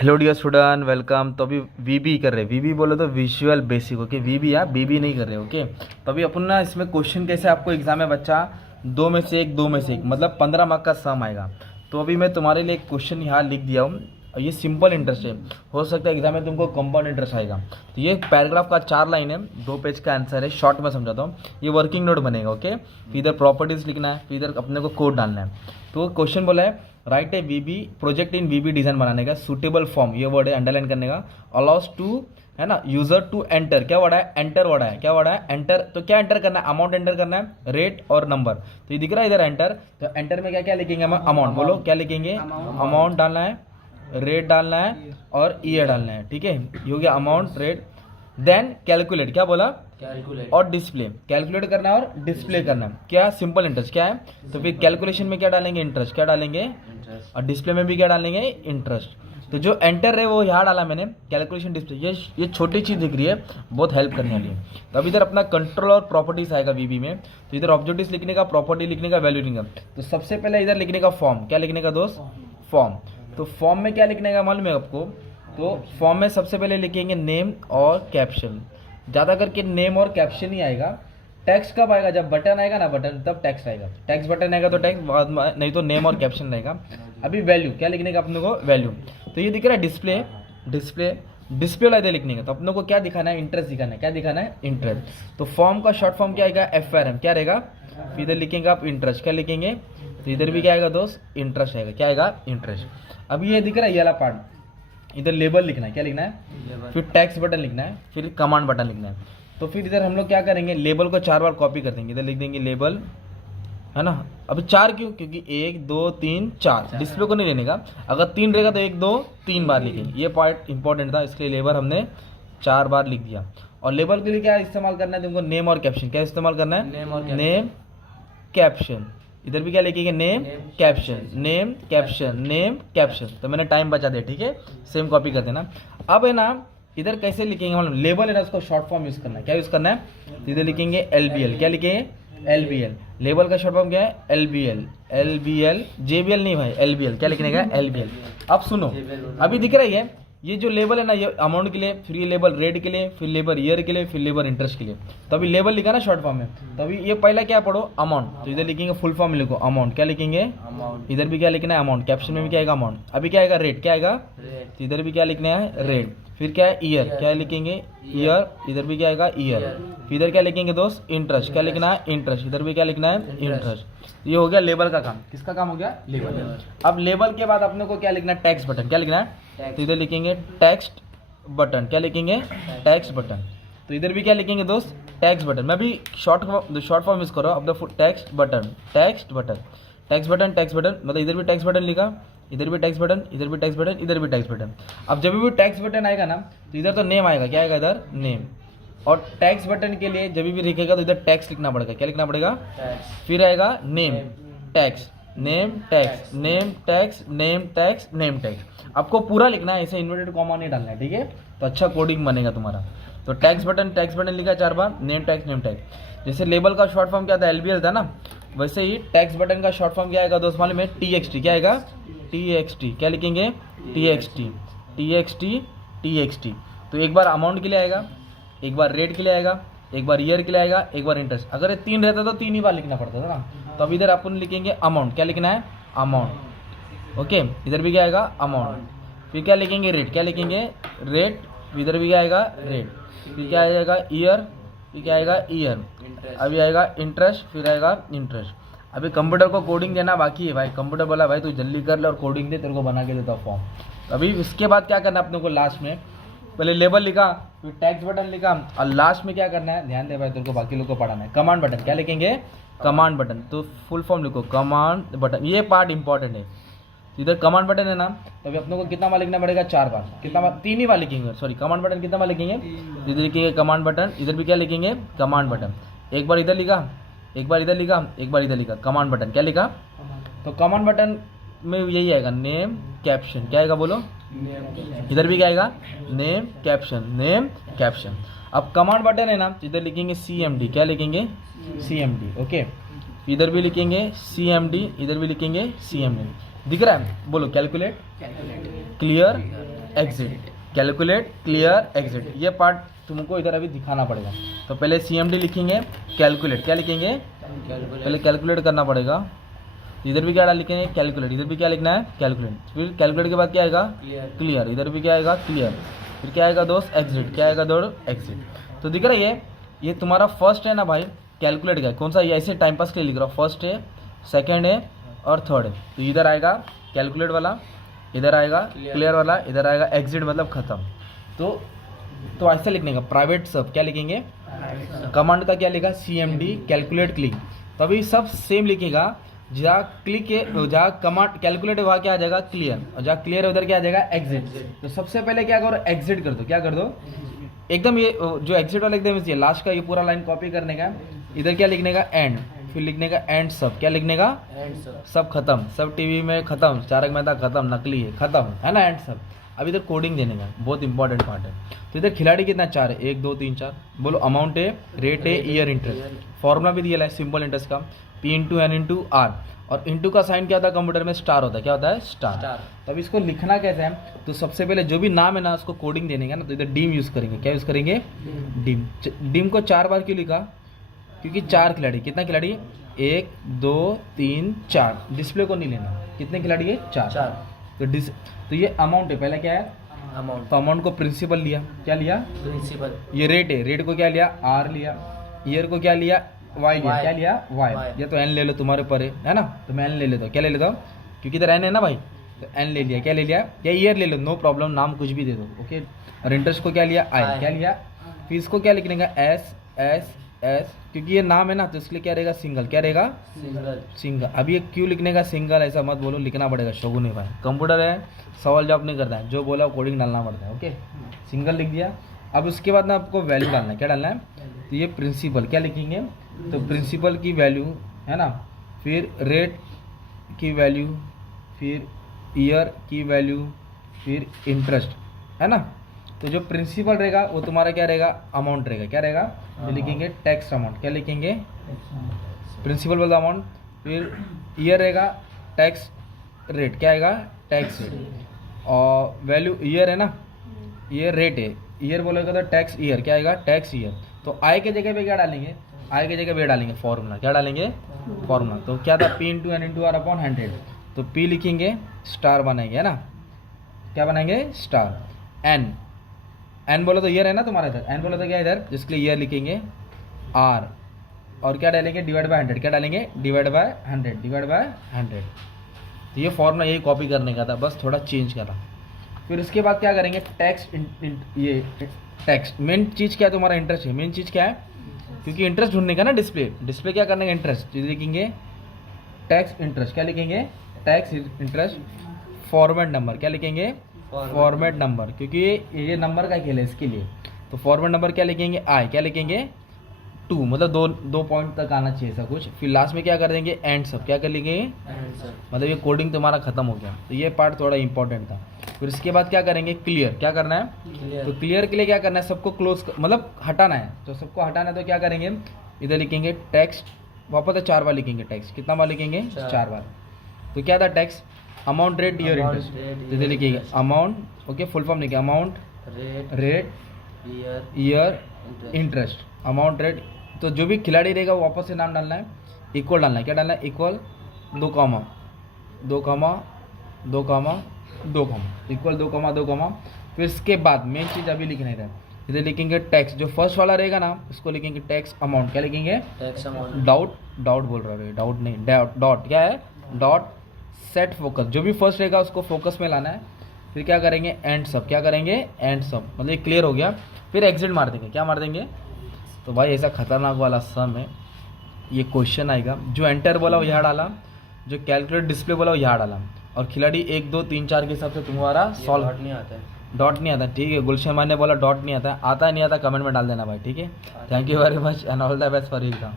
Hello dear student, welcome. तो अभी वीबी कर रहे हैं। वीबी बोले तो विजुअल बेसिक, ओके। वीबी या बीबी नहीं कर रहे, ओके। तो अभी अपन ना इसमें क्वेश्चन कैसे आपको एग्जाम में बच्चा दो में से एक मतलब 15 मार्क का सम आएगा। तो अभी मैं तुम्हारे लिए एक क्वेश्चन यहाँ लिख दिया हूँ। ये सिंपल इंटरेस्ट है, हो सकता है एग्जाम में तुमको कंपाउंड इंटरेस्ट आएगा। तो ये पैराग्राफ का 4 लाइन है, 2 पेज का आंसर है। शॉर्ट में समझाता हूँ, ये वर्किंग नोट बनेगा, ओके। फिर इधर प्रॉपर्टीज लिखना है, फिर इधर अपने को कोड डालना है। तो क्वेश्चन बोला है right A VB project in VB design बनाने का सूटेबल फॉर्म, ये वर्ड है अंडरलाइन करने का। अलाउस टू, है ना, यूजर टू एंटर, क्या वर्ड है, एंटर वर्ड है, क्या वर्ड है, एंटर। तो क्या एंटर करना है, अमाउंट एंटर करना है, रेट और नंबर। तो ये दिख रहा है इधर एंटर। तो एंटर में क्या क्या लिखेंगे हम, अमाउंट। बोलो क्या लिखेंगे, अमाउंट डालना है, रेट डालना है और ईयर डालना है, ठीक है। ये हो गया अमाउंट, रेट। देन कैलकुलेट, क्या बोला, कैलकुलेट और डिस्प्ले। कैलकुलेट करना है और डिस्प्ले करना है, क्या सिंपल इंटरेस्ट क्या है। तो फिर कैलकुलेशन में क्या डालेंगे, इंटरेस्ट, क्या डालेंगे, और डिस्प्ले में भी क्या डालेंगे, इंटरेस्ट। तो जो एंटर है वो यहाँ डाला मैंने, कैलकुलेशन, डिस्प्ले। ये छोटी चीज दिख रही है, बहुत हेल्प करने वाली है। तो अब इधर अपना कंट्रोल और प्रॉपर्टीज आएगा वीबी में। तो इधर ऑब्जेक्टिव्स लिखने का, प्रॉपर्टी लिखने का, वैल्यू लिखने का। तो सबसे पहले इधर लिखने का फॉर्म, क्या लिखने का दोस्त, फॉर्म। तो फॉर्म में क्या लिखने का मालूम है आपको। तो फॉर्म में सबसे पहले लिखेंगे नेम और कैप्शन। ज़्यादा करके नेम और कैप्शन ही आएगा। टेक्स्ट कब आएगा, जब बटन आएगा ना, बटन, तब टेक्स्ट आएगा। टेक्स्ट बटन आएगा तो टेक्स्ट, बाद में नहीं तो नेम और कैप्शन रहेगा। अभी वैल्यू, क्या लिखने का अपने को, वैल्यू। तो ये दिख रहा है डिस्प्ले, डिस्प्ले वाला इधर लिखने का। तो अपने को क्या दिखाना है, इंटरेस्ट दिखाना है, क्या दिखाना है, इंटरेस्ट। तो फॉर्म का शॉर्ट फॉर्म क्या आएगा, FRM, क्या रहेगा। फिर इधर लिखेंगे आप इंटरेस्ट, क्या लिखेंगे। तो इधर भी क्या आएगा दोस्त, इंटरेस्ट आएगा, क्या आएगा, इंटरेस्ट। अभी ये दिख रहा है ये वाला पार्ट, इधर लेबल लिखना है, क्या लिखना है, फिर टैक्स बटन लिखना है, फिर कमांड बटन लिखना है। तो फिर इधर हम लोग क्या करेंगे, लेबल को 4 बार कॉपी कर देंगे। इधर लिख देंगे लेबल, है ना। अभी 4 क्यों, क्योंकि 1 2 3 4 डिस्प्ले को नहीं लेने का। अगर 3 रहेगा तो 1 2 3 बार लिखेंगे। ये पार्ट इंपॉर्टेंट था, इसके लिए लेबल हमने 4 बार लिख दिया। और लेबल के लिए क्या इस्तेमाल करना है तुमको, नेम और कैप्शन। क्या इस्तेमाल करना है, नेम कैप्शन। इधर भी क्या लिखेंगे, name caption, name caption, name caption. तो मैंने टाइम बचा दिया, ठीक है। सेम कॉपी कर देना। अब है ना, इधर कैसे लिखेंगे, मतलब लेबल है ना, उसको शॉर्ट फॉर्म यूज करना है। क्या यूज करना है, तो इधर लिखेंगे LBL, क्या लिखेंगे, LBL। लेबल का शॉर्ट फॉर्म क्या है, LBL, LBL, JBL नहीं भाई, LBL। क्या लिखने का, LBL। अब सुनो, अभी दिख रहा है ये जो लेबल है ना, ये अमाउंट के लिए, फिर ये लेबल रेट के लिए, फिर लेबल ईयर के लिए, फिर लेबल इंटरेस्ट के लिए। तो अभी लेबल लिखा ना शॉर्ट फॉर्म में, तो अभी ये पहला क्या पढ़ो, अमाउंट। तो इधर लिखेंगे फुल फॉर्म लिखो, अमाउंट, क्या लिखेंगे, अमाउंट। इधर भी क्या लिखना है, अमाउंट। कैप्शन में भी क्या आएगा, अमाउंट। अभी क्या आएगा, रेट, क्या आएगा, तो इधर भी क्या लिखना है, रेट। फिर क्या है, ईयर, क्या लिखेंगे, ईयर। इधर भी क्या आएगा, ईयर। फिर इधर क्या लिखेंगे दोस्त, इंटरेस्ट, क्या लिखना है, इंटरेस्ट। इधर भी क्या लिखना है, इंटरेस्ट। ये हो गया लेबल का काम। किसका काम हो गया, लेबल। अब लेबल के बाद अपने को क्या लिखना है, टैक्स बटन, क्या लिखना है, तो इधर लिखेंगे टेक्स्ट बटन, क्या लिखेंगे, टैक्स बटन। तो इधर भी क्या लिखेंगे दोस्त, टैक्स बटन। मैं भी शॉर्ट फॉर्म यूज कर रहा हूँ। अब the tax button, text button, tax button, tax button. मतलब इधर भी टैक्स बटन लिखा, इधर भी टैक्स बटन, इधर भी टैक्स बटन, इधर भी टैक्स बटन। अब जब भी टैक्स बटन आएगा ना, तो इधर तो नेम आएगा, क्या आएगा, इधर नेम। और टैक्स बटन के लिए जब भी लिखेगा तो इधर टैक्स लिखना पड़ेगा, क्या लिखना पड़ेगा, फिर आएगा name, tax, name tax, name tax, name tax, name tax. आपको पूरा लिखना है, ऐसे इन्वर्टेड कॉमा नहीं डालना है, ठीक है। तो अच्छा कोडिंग बनेगा तुम्हारा। तो टैक्स बटन लिखा 4 बार, नेम टैक्स, नेम टैक्स। जैसे लेबल का शॉर्ट फॉर्म क्या था, LBL था ना, वैसे ही टैक्स बटन का शॉर्ट फॉर्म क्या आएगा दोस्त मालूम है, TXT। क्या आएगा, TXT। क्या लिखेंगे, TXT, TXT, TXT। तो एक बार अमाउंट के लिए आएगा, एक बार रेट के लिए आएगा, एक बार ईयर के लिए आएगा, एक बार इंटरेस्ट। अगर ये 3 रहता तो 3 ही बार लिखना पड़ता था ना। तो अब इधर अपन लिखेंगे अमाउंट, क्या लिखना है, अमाउंट, ओके। इधर भी क्या आएगा, अमाउंट। फिर क्या लिखेंगे, रेट, क्या लिखेंगे, रेट। इधर भी क्या आएगा, रेट। फिर क्या आएगा, ईयर। फिर क्या आएगा, ईयर। अभी आएगा इंटरेस्ट, फिर आएगा इंटरेस्ट। अभी कंप्यूटर को कोडिंग देना बाकी है भाई। कंप्यूटर बोला भाई तू जल्दी कर ले और कोडिंग दे, तेरे को बना के देता हूँ फॉर्म। अभी इसके बाद क्या करना है अपने को, लास्ट में पहले लेबल लिखा, फिर टैक्स बटन लिखा, और लास्ट में क्या करना है, ध्यान दे भाई, तेरे को बाकी लोग को पढ़ाना है, कमांड बटन। क्या लिखेंगे, कमांड बटन। तो फुल फॉर्म लिखो, कमांड बटन। ये पार्ट इंपॉर्टेंट है। इधर कमांड बटन है ना, तो अभी अपने को कितना बार लिखना पड़ेगा, 4 बार। कितना बार, 3 ही बार लिखेंगे, सॉरी। कमांड बटन कितना बार लिखेंगे, इधर लिखेंगे कमांड बटन, इधर भी क्या लिखेंगे, कमांड बटन। एक बार इधर लिखा, एक बार इधर लिखा, एक बार इधर लिखा, कमांड बटन। क्या लिखा, तो कमांड बटन में यही आएगा, नेम कैप्शन। क्या आएगा बोलो, इधर भी क्या आएगा, नेम कैप्शन, नेम कैप्शन। अब कमांड बटन है ना, इधर लिखेंगे CMD। क्या लिखेंगे, CMD, ओके। इधर भी लिखेंगे CMD, इधर भी लिखेंगे CMD। दिख रहा है, बोलो, calculate, clear, exit, calculate, clear, exit. ये पार्ट तुमको इधर अभी दिखाना पड़ेगा। तो पहले CMD लिखेंगे, कैलकुलेट, क्या लिखेंगे, पहले कैलकुलेट करना पड़ेगा। इधर भी क्या लिखेंगे, कैलकुलेट, इधर भी क्या लिखना है, कैलकुलेट। फिर कैलकुलेट के बाद क्या आएगा, क्लियर, इधर भी क्या आएगा, क्लियर। फिर क्या आएगा दोस्त, एग्जिट, क्या आएगा दोस्त, एग्जिट। तो दिख रहा है ये तुम्हारा फर्स्ट है ना भाई, कैलकुलेट का कौन सा, ये ऐसे टाइम पास के लिए लिख रहा हूँ, फर्स्ट है, सेकंड है और थर्ड है। तो इधर आएगा कैलकुलेट वाला, इधर आएगा क्लियर वाला, इधर आएगा एग्जिट मतलब खत्म। तो ऐसा लिखने का, प्राइवेट सब क्या लिखेंगे, कमांड का क्या लिखा, CMD कैलकुलेट क्लिक। तो अभी सब सेम लिखेगा, जहाँ क्लिक है, जहाँ कमांड कैलकुलेट है वहाँ क्या आ जाएगा, क्लियर, और जहाँ क्लियर है उधर क्या आ जाएगा, एग्जिट। तो सबसे पहले क्या करो, एग्जिट कर दो, क्या कर दो एकदम, ये जो एग्जिट वाला एकदम ये लास्ट का ये पूरा लाइन कॉपी करने का, इधर क्या लिखने का, एंड, फिर लिखने का एंड सब, क्या लिखने का, सब खत्म, सब टीवी में खत्म, चारक मेहता खत्म, नकली है खत्म, है ना, एंड सब। अब इधर कोडिंग देने का बहुत इंपॉर्टेंट पार्ट है। तो इधर खिलाड़ी कितना, 4 है, 1 2 3 4, बोलो अमाउंट है, रेट है, ईयर, इंटरेस्ट, फॉर्मूला भी दिया है सिंपल इंटरेस्ट का, P into N into R, और इंटू का साइन क्या होता है कंप्यूटर में, स्टार होता है, क्या होता है, स्टार। तो अब इसको लिखना कैसे है, तो सबसे पहले जो भी नाम है ना उसको कोडिंग देने का ना, तो इधर डीम यूज़ करेंगे, क्या यूज़ करेंगे, डीम। डीम को 4 बार क्यों लिखा, क्योंकि 4 खिलाड़ी, कितना खिलाड़ी, 1 2 3 4, डिस्प्ले को नहीं लेना, कितने खिलाड़ी है, 4। तो ये अमाउंट है, पहले क्या है, अमाउंट। तो अमाउंट को प्रिंसिपल लिया, क्या लिया, प्रिंसिपल। ये रेट है, रेट को क्या लिया, R लिया। ईयर को क्या लिया, Y लिया, क्या लिया, Y। ये तो N ले लो, तुम्हारे ऊपर है ना, तो मैं N ले लेता हूँ, क्या ले लेता हूँ, क्योंकि इधर N है ना भाई, तो N ले लिया, क्या ले लिया, या ईयर ले लो, नो प्रॉब्लम, नाम कुछ भी दे दो, ओके। और इंटरेस्ट को क्या लिया, I, क्या लिया। फिर इसको क्या लिखने का, S, क्योंकि ये नाम है ना, तो इसलिए क्या रहेगा, सिंगल, क्या रहेगा, सिंगल। अभी ये क्यों लिखने का सिंगल, ऐसा मत बोलो, लिखना पड़ेगा, शोगुन है भाई, कंप्यूटर है, सवाल जवाब नहीं करता है, जो बोला कोडिंग डालना पड़ता है, ओके। सिंगल लिख दिया। अब उसके बाद ना आपको वैल्यू डालना है, क्या डालना है, तो ये प्रिंसिपल, क्या लिखेंगे, तो प्रिंसिपल की वैल्यू है ना, फिर रेट की वैल्यू, फिर ईयर की वैल्यू, फिर इंटरेस्ट, है ना। तो जो प्रिंसिपल रहेगा वो तुम्हारा क्या रहेगा, अमाउंट रहेगा, क्या रहेगा, तो लिखेंगे टैक्स अमाउंट, क्या लिखेंगे, प्रिंसिपल वाला अमाउंट। फिर ईयर रहेगा, टैक्स रेट, क्या आएगा, टैक्स रेट। और वैल्यू ईयर है ना, ये रेट है, ईयर बोलेगा तो टैक्स ईयर, क्या आएगा, टैक्स ईयर। तो आई के जगह पे क्या डालेंगे, आई की जगह पे डालेंगे फॉर्मूला, क्या डालेंगे, फॉर्मूला। तो क्या था, P into N into R upon 100। तो P लिखेंगे, स्टार बनाएंगे, है ना, क्या बनाएंगे, स्टार। N बोलो तो ईयर है ना तुम्हारा इधर, N बोलो तो क्या इधर, जिसके लिए ईयर लिखेंगे R, और क्या डालेंगे, डिवाइड बाय 100, क्या डालेंगे, डिवाइड बाय 100। तो ये फॉर्मूला यही कॉपी करने का था, बस थोड़ा चेंज करा। फिर उसके बाद क्या करेंगे, टैक्स, ये टैक्स, मेन चीज़ क्या है तुम्हारा, इंटरेस्ट है, मेन चीज़ क्या है, क्योंकि इंटरेस्ट ढूंढने का ना, डिस्प्ले क्या करने का, इंटरेस्ट लिखेंगे, टैक्स इंटरेस्ट, क्या लिखेंगे, टैक्स इंटरेस्ट। फॉर्मेट नंबर, क्या लिखेंगे, फॉर्मेट नंबर, क्योंकि ये नंबर का खेल है इसके लिए। तो फॉर्मेट नंबर क्या लिखेंगे, आई, क्या लिखेंगे, 2, मतलब दो पॉइंट तक आना चाहिए ऐसा कुछ। फिर लास्ट में क्या कर देंगे, एंड सब, क्या कर लेंगे, मतलब ये कोडिंग तुम्हारा खत्म हो गया। तो ये पार्ट थोड़ा इंपॉर्टेंट था। फिर इसके बाद क्या करेंगे, क्लियर, क्या करना है, तो क्लियर के लिए क्या करना है, सबको क्लोज मतलब हटाना है। तो सबको हटाना है तो क्या करेंगे, इधर लिखेंगे टैक्स, वापस 4 बार लिखेंगे टैक्स, कितना बार लिखेंगे, 4 बार। तो क्या था, tax, amount, rate, year, interest. इधर लिखिएगा अमाउंट, ओके, फुल फॉर्म लिखिए, amount, rate, year, interest, amount, rate. तो जो भी खिलाड़ी रहेगा वो वापस से नाम डालना है, इक्वल डालना है, क्या डालना है, इक्वल, 2 कॉमा, इक्वल 2 कॉमा। फिर इसके बाद मेन चीज़ अभी लिखना है, इधर लिखेंगे टैक्स, जो फर्स्ट वाला रहेगा ना उसको लिखेंगे टैक्स अमाउंट, क्या लिखेंगे, टैक्स अमाउंट। डाउट बोल रहा है, डाउट नहीं, डॉट क्या है, डॉट सेट फोकस, जो भी फर्स्ट रहेगा उसको फोकस में लाना है। फिर क्या करेंगे, एंड सब, क्या करेंगे, एंड सब, मतलब ये क्लियर हो गया। फिर एग्जिट मार देंगे, क्या मार देंगे। तो भाई ऐसा खतरनाक वाला सम है, ये क्वेश्चन आएगा, जो एंटर बोला वो यहाँ डाला, जो कैलकुलेट डिस्प्ले बोला वो यहाँ डाला, और खिलाड़ी 1 2 3 4 के हिसाब से तुम्हारा सॉल्व। डॉट नहीं आता, ठीक है, गुलशन भाई ने बोला डॉट नहीं आता है, नहीं आता कमेंट में डाल देना भाई, ठीक है। Thank you very much and all the best for exam.